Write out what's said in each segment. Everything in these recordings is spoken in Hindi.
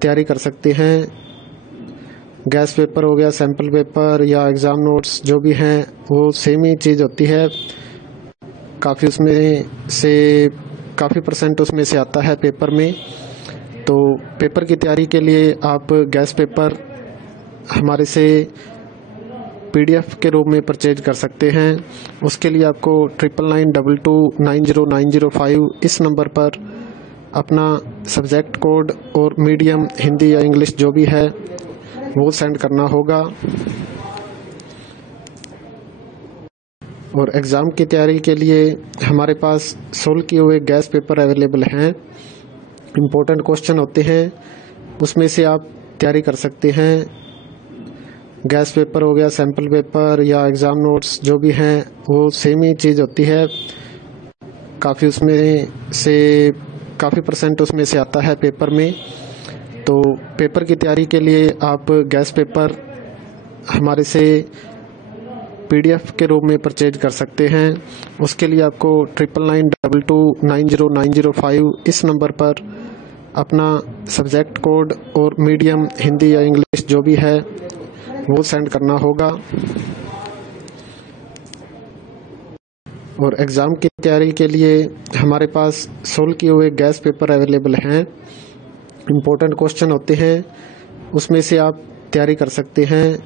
तैयारी कर सकते हैं। गैस पेपर हो गया, सैम्पल पेपर या एग्ज़ाम नोट्स जो भी हैं वो सेम ही चीज़ होती है। काफ़ी उसमें से काफ़ी परसेंट उसमें से आता है पेपर में। तो पेपर की तैयारी के लिए आप गैस पेपर हमारे से PDF के रूप में परचेज कर सकते हैं। उसके लिए आपको 9992290905 इस नंबर पर अपना सब्जेक्ट कोड और मीडियम हिंदी या इंग्लिश जो भी है वो सेंड करना होगा। और एग्ज़ाम की तैयारी के लिए हमारे पास सोल्व किए हुए गैस पेपर अवेलेबल हैं। इम्पोर्टेंट क्वेश्चन होते हैं, उसमें से आप तैयारी कर सकते हैं। गैस पेपर हो गया, सैम्पल पेपर या एग्ज़ाम नोट्स जो भी हैं वो सेम ही चीज़ होती है। काफ़ी उसमें से काफ़ी परसेंट उसमें से आता है पेपर में। तो पेपर की तैयारी के लिए आप गैस पेपर हमारे से PDF के रूप में परचेज कर सकते हैं। उसके लिए आपको 9992290905 इस नंबर पर अपना सब्जेक्ट कोड और मीडियम हिंदी या इंग्लिश जो भी है वो सेंड करना होगा। और एग्ज़ाम की तैयारी के लिए हमारे पास सोल्व किए हुए गैस पेपर अवेलेबल हैं। इम्पोर्टेंट क्वेश्चन होते हैं, उसमें से आप तैयारी कर सकते हैं।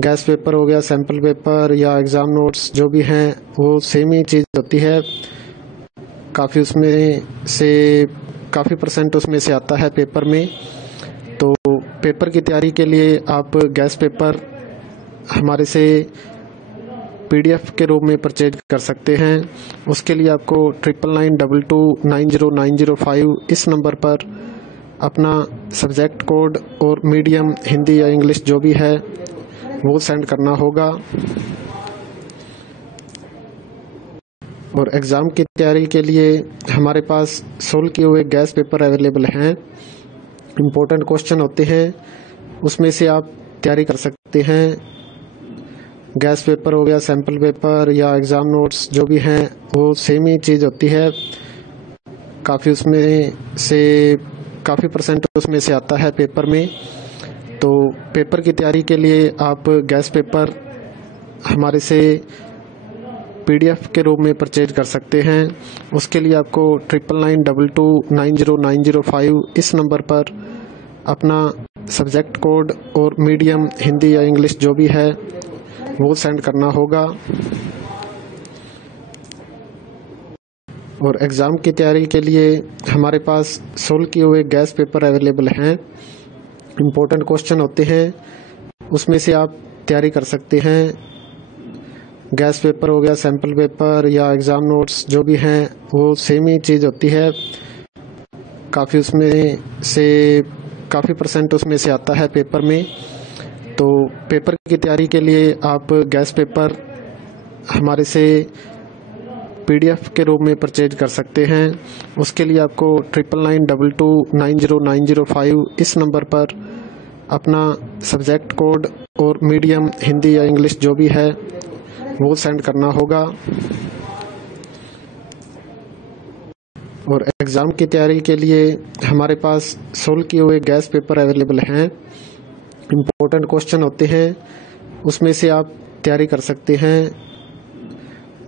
गैस पेपर हो गया, सैम्पल पेपर या एग्ज़ाम नोट्स जो भी हैं वो सेम ही चीज़ होती है। काफ़ी उसमें से काफ़ी परसेंट उसमें से आता है पेपर में। तो पेपर की तैयारी के लिए आप गैस पेपर हमारे से PDF के रूप में परचेज कर सकते हैं। उसके लिए आपको 9992290905 इस नंबर पर अपना सब्जेक्ट कोड और मीडियम हिंदी या इंग्लिश जो भी है वो सेंड करना होगा। और एग्ज़ाम की तैयारी के लिए हमारे पास सोल्व किए हुए गैस पेपर अवेलेबल हैं। इम्पोर्टेंट क्वेश्चन होते हैं, उसमें से आप तैयारी कर सकते हैं। गैस पेपर हो गया, सैम्पल पेपर या एग्ज़ाम नोट्स जो भी हैं वो सेम ही चीज़ होती है। काफ़ी उसमें से काफ़ी परसेंट उसमें से आता है पेपर में। तो पेपर की तैयारी के लिए आप गैस पेपर हमारे से PDF के रूप में परचेज कर सकते हैं। उसके लिए आपको 9992290905 इस नंबर पर अपना सब्जेक्ट कोड और मीडियम हिंदी या इंग्लिश जो भी है वो सेंड करना होगा। और एग्ज़ाम की तैयारी के लिए हमारे पास सोल्व किए हुए गैस पेपर अवेलेबल हैं। इम्पोर्टेंट क्वेश्चन होते हैं, उसमें से आप तैयारी कर सकते हैं। गैस पेपर हो गया, सैम्पल पेपर या एग्ज़ाम नोट्स जो भी हैं वो सेम ही चीज़ होती है। काफ़ी उसमें से काफ़ी परसेंट उसमें से आता है पेपर में। तो पेपर की तैयारी के लिए आप गैस पेपर हमारे से PDF के रूप में परचेज कर सकते हैं। उसके लिए आपको 9992290905 इस नंबर पर अपना सब्जेक्ट कोड और मीडियम हिंदी या इंग्लिश जो भी है वो सेंड करना होगा। और एग्ज़ाम की तैयारी के लिए हमारे पास सोल्व किए हुए गैस पेपर अवेलेबल हैं। इम्पोर्टेंट क्वेश्चन होते हैं, उसमें से आप तैयारी कर सकते हैं।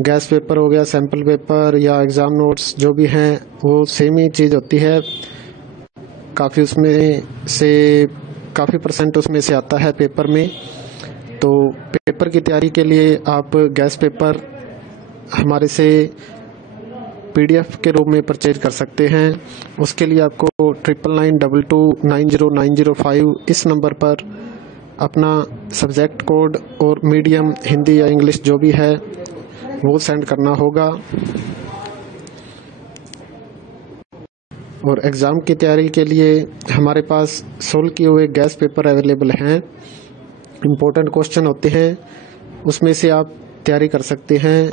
गैस पेपर हो गया, सैम्पल पेपर या एग्ज़ाम नोट्स जो भी हैं वो सेम ही चीज़ होती है। काफ़ी उसमें से काफ़ी परसेंट उसमें से आता है पेपर में। तो पेपर की तैयारी के लिए आप गैस पेपर हमारे से PDF के रूप में परचेज कर सकते हैं। उसके लिए आपको 9992290905 इस नंबर पर अपना सब्जेक्ट कोड और मीडियम हिंदी या इंग्लिश जो भी है वो सेंड करना होगा। और एग्ज़ाम की तैयारी के लिए हमारे पास सोल्व किए हुए गैस पेपर अवेलेबल हैं। इम्पोर्टेंट क्वेश्चन होते हैं, उसमें से आप तैयारी कर सकते हैं।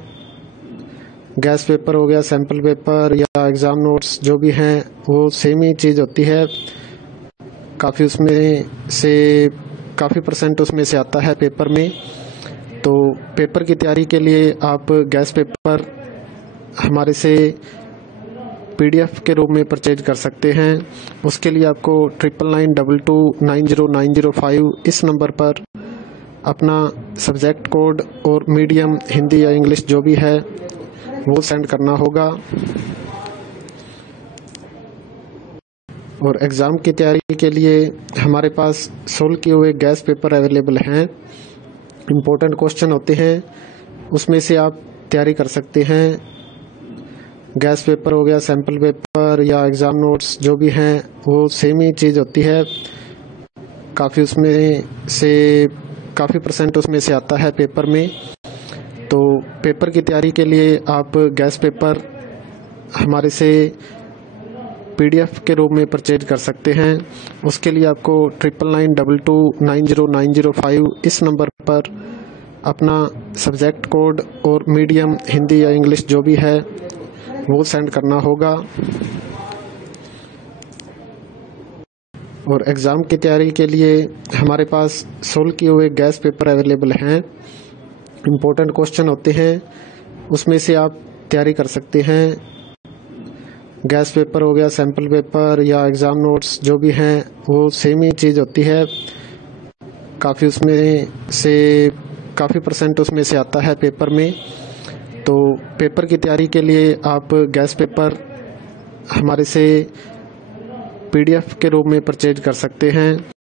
गैस पेपर हो गया, सैम्पल पेपर या एग्ज़ाम नोट्स जो भी हैं वो सेम ही चीज़ होती है। काफ़ी उसमें से काफ़ी परसेंट उसमें से आता है पेपर में। तो पेपर की तैयारी के लिए आप गैस पेपर हमारे से PDF के रूप में परचेज कर सकते हैं। उसके लिए आपको 9992290905 इस नंबर पर अपना सब्जेक्ट कोड और मीडियम हिंदी या इंग्लिश जो भी है वो सेंड करना होगा। और एग्ज़ाम की तैयारी के लिए हमारे पास सोल्व किए हुए गैस पेपर अवेलेबल हैं। इम्पोर्टेंट क्वेश्चन होते हैं, उसमें से आप तैयारी कर सकते हैं। गैस पेपर हो गया, सैम्पल पेपर या एग्ज़ाम नोट्स जो भी हैं वो सेम ही चीज़ होती है। काफ़ी परसेंट उसमें से आता है पेपर में। तो पेपर की तैयारी के लिए आप गैस पेपर हमारे से PDF के रूप में परचेज कर सकते हैं। उसके लिए आपको 9992290905 इस नंबर पर अपना सब्जेक्ट कोड और मीडियम हिंदी या इंग्लिश जो भी है वो सेंड करना होगा। और एग्ज़ाम की तैयारी के लिए हमारे पास सोल्व किए हुए गैस पेपर अवेलेबल हैं। इम्पोर्टेंट क्वेश्चन होते हैं, उसमें से आप तैयारी कर सकते हैं। गैस पेपर हो गया, सैम्पल पेपर या एग्ज़ाम नोट्स जो भी हैं वो सेम ही चीज़ होती है। काफ़ी परसेंट उसमें से आता है पेपर में। तो पेपर की तैयारी के लिए आप गैस पेपर हमारे से PDF के रूप में परचेज कर सकते हैं।